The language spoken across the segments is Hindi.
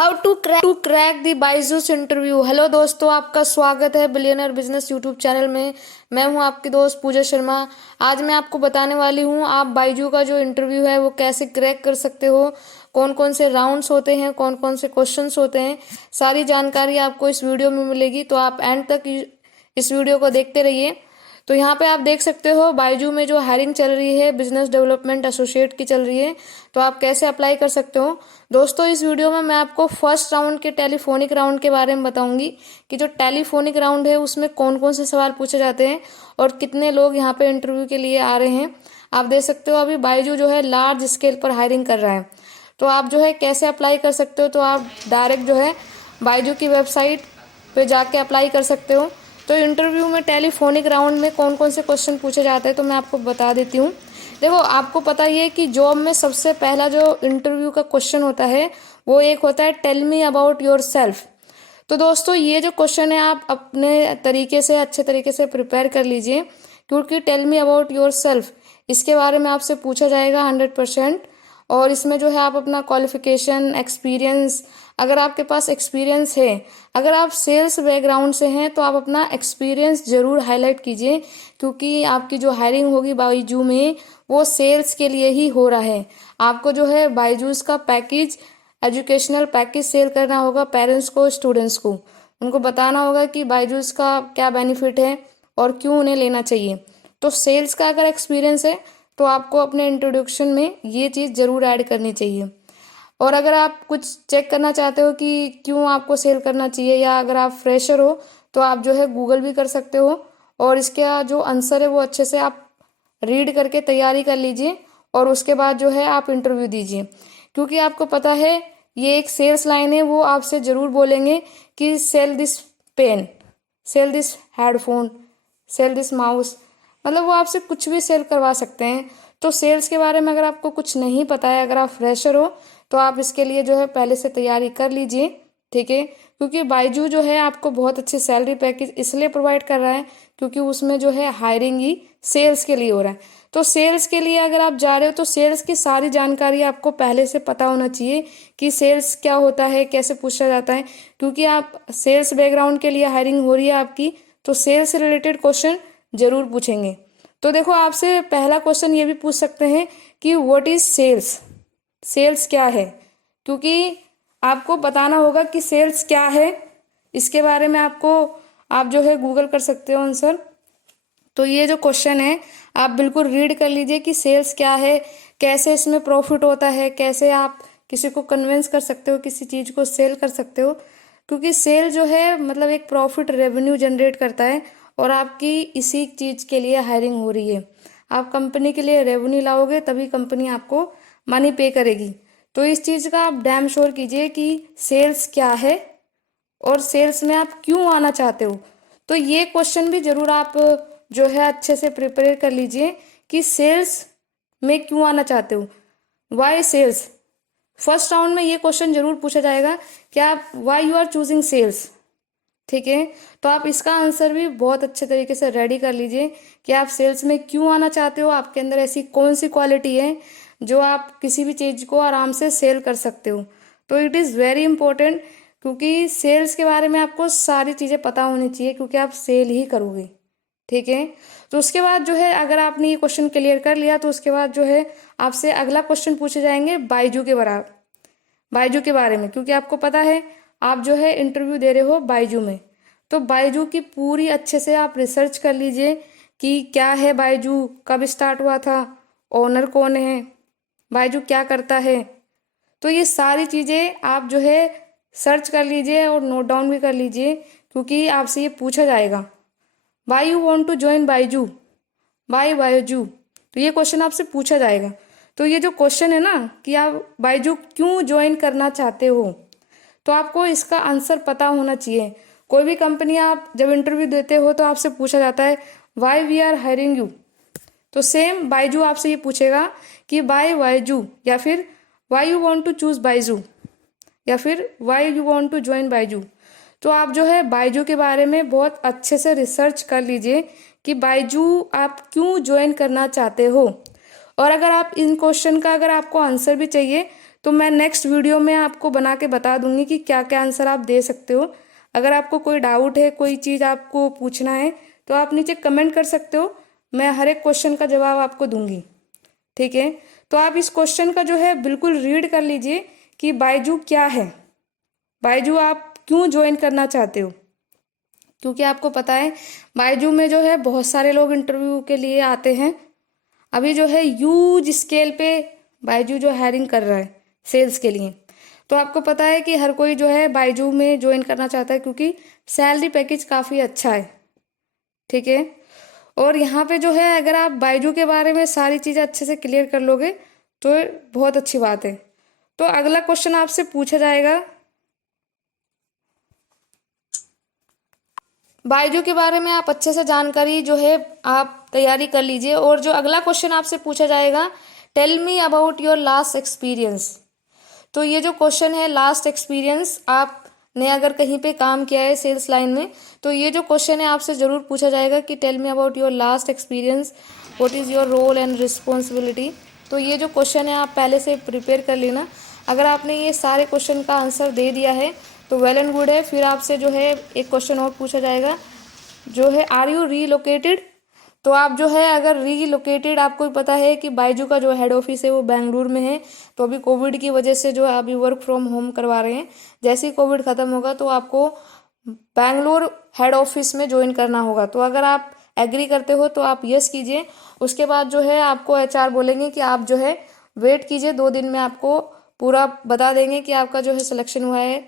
How to crack the Byju's interview. Hello दोस्तों, आपका स्वागत है बिलियनर बिजनेस यूट्यूब चैनल में। मैं हूं आपकी दोस्त पूजा शर्मा। आज मैं आपको बताने वाली हूं आप बायजू का जो इंटरव्यू है वो कैसे क्रैक कर सकते हो, कौन कौन से राउंड्स होते हैं, कौन कौन से क्वेश्चंस होते हैं। सारी जानकारी आपको इस वीडियो में मिलेगी, तो आप एंड तक इस वीडियो को देखते रहिए। तो यहाँ पे आप देख सकते हो बायजू में जो हायरिंग चल रही है बिजनेस डेवलपमेंट एसोसिएट की चल रही है, तो आप कैसे अप्लाई कर सकते हो। दोस्तों, इस वीडियो में मैं आपको फर्स्ट राउंड के टेलीफोनिक राउंड के बारे में बताऊंगी कि जो टेलीफोनिक राउंड है उसमें कौन कौन से सवाल पूछे जाते हैं और कितने लोग यहाँ पे इंटरव्यू के लिए आ रहे हैं। आप देख सकते हो अभी बायजू जो है लार्ज स्केल पर हायरिंग कर रहा है। तो आप जो है कैसे अप्लाई कर सकते हो, तो आप डायरेक्ट जो है बायजू की वेबसाइट पे जाके अप्लाई कर सकते हो। तो इंटरव्यू में टेलीफोनिक राउंड में कौन कौन से क्वेश्चन पूछे जाते हैं तो मैं आपको बता देती हूँ। देखो, आपको पता ही है कि जॉब में सबसे पहला जो इंटरव्यू का क्वेश्चन होता है वो एक होता है tell me about yourself. तो दोस्तों, ये जो क्वेश्चन है आप अपने तरीके से अच्छे तरीके से प्रिपेयर कर लीजिए, क्योंकि tell me about yourself इसके बारे में आपसे पूछा जाएगा 100%। और इसमें जो है आप अपना क्वालिफिकेशन, एक्सपीरियंस, अगर आपके पास एक्सपीरियंस है, अगर आप सेल्स बैकग्राउंड से हैं तो आप अपना एक्सपीरियंस जरूर हाईलाइट कीजिए, क्योंकि आपकी जो हायरिंग होगी बायजू में वो सेल्स के लिए ही हो रहा है। आपको जो है बायजूस का पैकेज, एजुकेशनल पैकेज सेल करना होगा पेरेंट्स को, स्टूडेंट्स को। उनको बताना होगा कि बायजूस का क्या बेनिफिट है और क्यों उन्हें लेना चाहिए। तो सेल्स का अगर एक्सपीरियंस है तो आपको अपने इंट्रोडक्शन में ये चीज़ ज़रूर ऐड करनी चाहिए। और अगर आप कुछ चेक करना चाहते हो कि क्यों आपको सेल करना चाहिए, या अगर आप फ्रेशर हो तो आप जो है गूगल भी कर सकते हो, और इसका जो आंसर है वो अच्छे से आप रीड करके तैयारी कर लीजिए और उसके बाद जो है आप इंटरव्यू दीजिए। क्योंकि आपको पता है ये एक सेल्स लाइन है, वो आपसे ज़रूर बोलेंगे कि sell this pen, sell this headphone, sell this mouse, मतलब वो आपसे कुछ भी सेल करवा सकते हैं। तो सेल्स के बारे में अगर आपको कुछ नहीं पता है, अगर आप फ्रेशर हो, तो आप इसके लिए जो है पहले से तैयारी कर लीजिए, ठीक है। क्योंकि बायजू जो है आपको बहुत अच्छी सैलरी पैकेज इसलिए प्रोवाइड कर रहा है क्योंकि उसमें जो है हायरिंग ही सेल्स के लिए हो रहा है। तो सेल्स के लिए अगर आप जा रहे हो तो सेल्स की सारी जानकारी आपको पहले से पता होना चाहिए कि सेल्स क्या होता है, कैसे पूछा जाता है। क्योंकि आप सेल्स बैकग्राउंड के लिए हायरिंग हो रही है आपकी, तो सेल्स से रिलेटेड क्वेश्चन जरूर पूछेंगे। तो देखो, आपसे पहला क्वेश्चन ये भी पूछ सकते हैं कि व्हाट इज सेल्स, सेल्स क्या है। क्योंकि आपको बताना होगा कि सेल्स क्या है, इसके बारे में आप जो है गूगल कर सकते हो आंसर। तो ये जो क्वेश्चन है आप बिल्कुल रीड कर लीजिए कि सेल्स क्या है, कैसे इसमें प्रॉफिट होता है, कैसे आप किसी को कन्विंस कर सकते हो, किसी चीज़ को सेल कर सकते हो। क्योंकि सेल जो है मतलब एक प्रॉफिट रेवेन्यू जनरेट करता है, और आपकी इसी चीज़ के लिए हायरिंग हो रही है। आप कंपनी के लिए रेवेन्यू लाओगे तभी कंपनी आपको मनी पे करेगी। तो इस चीज़ का आप डैम श्योर कीजिए कि सेल्स क्या है और सेल्स में आप क्यों आना चाहते हो। तो ये क्वेश्चन भी जरूर आप जो है अच्छे से प्रिपेयर कर लीजिए कि सेल्स में क्यों आना चाहते हो, वाई सेल्स। फर्स्ट राउंड में ये क्वेश्चन जरूर पूछा जाएगा कि आप why you are choosing sales, ठीक है। तो आप इसका आंसर भी बहुत अच्छे तरीके से रेडी कर लीजिए कि आप सेल्स में क्यों आना चाहते हो, आपके अंदर ऐसी कौन सी क्वालिटी है जो आप किसी भी चीज़ को आराम से सेल कर सकते हो। तो इट इज़ वेरी इंपॉर्टेंट, क्योंकि सेल्स के बारे में आपको सारी चीज़ें पता होनी चाहिए, क्योंकि आप सेल ही करोगे, ठीक है। तो उसके बाद जो है अगर आपने ये क्वेश्चन क्लियर कर लिया तो उसके बाद जो है आपसे अगला क्वेश्चन पूछे जाएंगे बायजू के बराबर, बायजू के बारे में। क्योंकि आपको पता है आप जो है इंटरव्यू दे रहे हो बायजू में, तो बायजू की पूरी अच्छे से आप रिसर्च कर लीजिए कि क्या है बायजू, कब स्टार्ट हुआ था, ओनर कौन है, बायजू क्या करता है। तो ये सारी चीज़ें आप जो है सर्च कर लीजिए और नोट डाउन भी कर लीजिए, क्योंकि आपसे ये पूछा जाएगा why you want to join Byju, by Byju. तो ये क्वेश्चन आपसे पूछा जाएगा। तो ये जो क्वेश्चन है ना कि आप बायजू क्यों ज्वाइन करना चाहते हो, तो आपको इसका आंसर पता होना चाहिए। कोई भी कंपनी आप जब इंटरव्यू देते हो तो आपसे पूछा जाता है why we are hiring you. तो सेम बायजू आपसे ये पूछेगा कि बाय बायजू, या फिर why you want to choose Byju, या फिर why you want to join Byju. तो आप जो है बायजू के बारे में बहुत अच्छे से रिसर्च कर लीजिए कि बायजू आप क्यों ज्वाइन करना चाहते हो। और अगर आप इन क्वेश्चन का अगर आपको आंसर भी चाहिए तो मैं नेक्स्ट वीडियो में आपको बना के बता दूंगी कि क्या क्या आंसर आप दे सकते हो। अगर आपको कोई डाउट है, कोई चीज़ आपको पूछना है, तो आप नीचे कमेंट कर सकते हो। मैं हर एक क्वेश्चन का जवाब आपको दूंगी, ठीक है। तो आप इस क्वेश्चन का जो है बिल्कुल रीड कर लीजिए कि बायजू क्या है, बायजू आप क्यों ज्वाइन करना चाहते हो। क्योंकि आपको पता है बायजू में जो है बहुत सारे लोग इंटरव्यू के लिए आते हैं। अभी जो है ह्यूज स्केल पे बायजू जो हायरिंग कर रहा है सेल्स के लिए। तो आपको पता है कि हर कोई जो है बायजू में ज्वाइन करना चाहता है क्योंकि सैलरी पैकेज काफ़ी अच्छा है, ठीक है। और यहाँ पे जो है अगर आप बायजू के बारे में सारी चीज़ें अच्छे से क्लियर कर लोगे तो बहुत अच्छी बात है। तो अगला क्वेश्चन आपसे पूछा जाएगा, बायजू के बारे में आप अच्छे से जानकारी जो है आप तैयारी कर लीजिए। और जो अगला क्वेश्चन आपसे पूछा जाएगा, tell me about your last experience. तो ये जो क्वेश्चन है लास्ट एक्सपीरियंस, आपने अगर कहीं पे काम किया है सेल्स लाइन में, तो ये जो क्वेश्चन है आपसे ज़रूर पूछा जाएगा कि tell me about your last experience, what is your role and responsibility. तो ये जो क्वेश्चन है आप पहले से प्रिपेयर कर लेना। अगर आपने ये सारे क्वेश्चन का आंसर दे दिया है तो वेल एंड गुड है। फिर आपसे जो है एक क्वेश्चन और पूछा जाएगा जो है, आर यू रीलोकेटेड। तो आप जो है अगर रीलोकेटेड, आपको पता है कि बायजू का जो हेड ऑफिस है वो बेंगलुरु में है। तो अभी कोविड की वजह से जो है अभी वर्क फ्रॉम होम करवा रहे हैं। जैसे ही कोविड ख़त्म होगा तो आपको बेंगलुरु हेड ऑफिस में ज्वाइन करना होगा। तो अगर आप एग्री करते हो तो आप यस कीजिए। उसके बाद जो है आपको एचआर बोलेंगे कि आप जो है वेट कीजिए, 2 दिन में आपको पूरा बता देंगे कि आपका जो है सिलेक्शन हुआ है।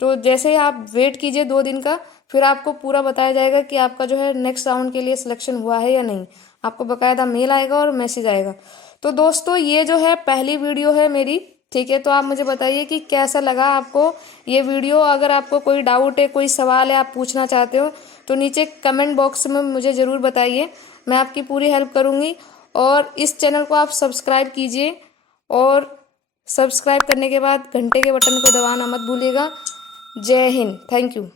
तो जैसे ही आप वेट कीजिए 2 दिन का, फिर आपको पूरा बताया जाएगा कि आपका जो है नेक्स्ट राउंड के लिए सिलेक्शन हुआ है या नहीं। आपको बकायदा मेल आएगा और मैसेज आएगा। तो दोस्तों ये जो है पहली वीडियो है मेरी, ठीक है। तो आप मुझे बताइए कि कैसा लगा आपको ये वीडियो। अगर आपको कोई डाउट है, कोई सवाल है, आप पूछना चाहते हो तो नीचे कमेंट बॉक्स में मुझे ज़रूर बताइए, मैं आपकी पूरी हेल्प करूँगी। और इस चैनल को आप सब्सक्राइब कीजिए और सब्सक्राइब करने के बाद घंटे के बटन को दबाना मत भूलिएगा। जय हिंद, थैंक यू।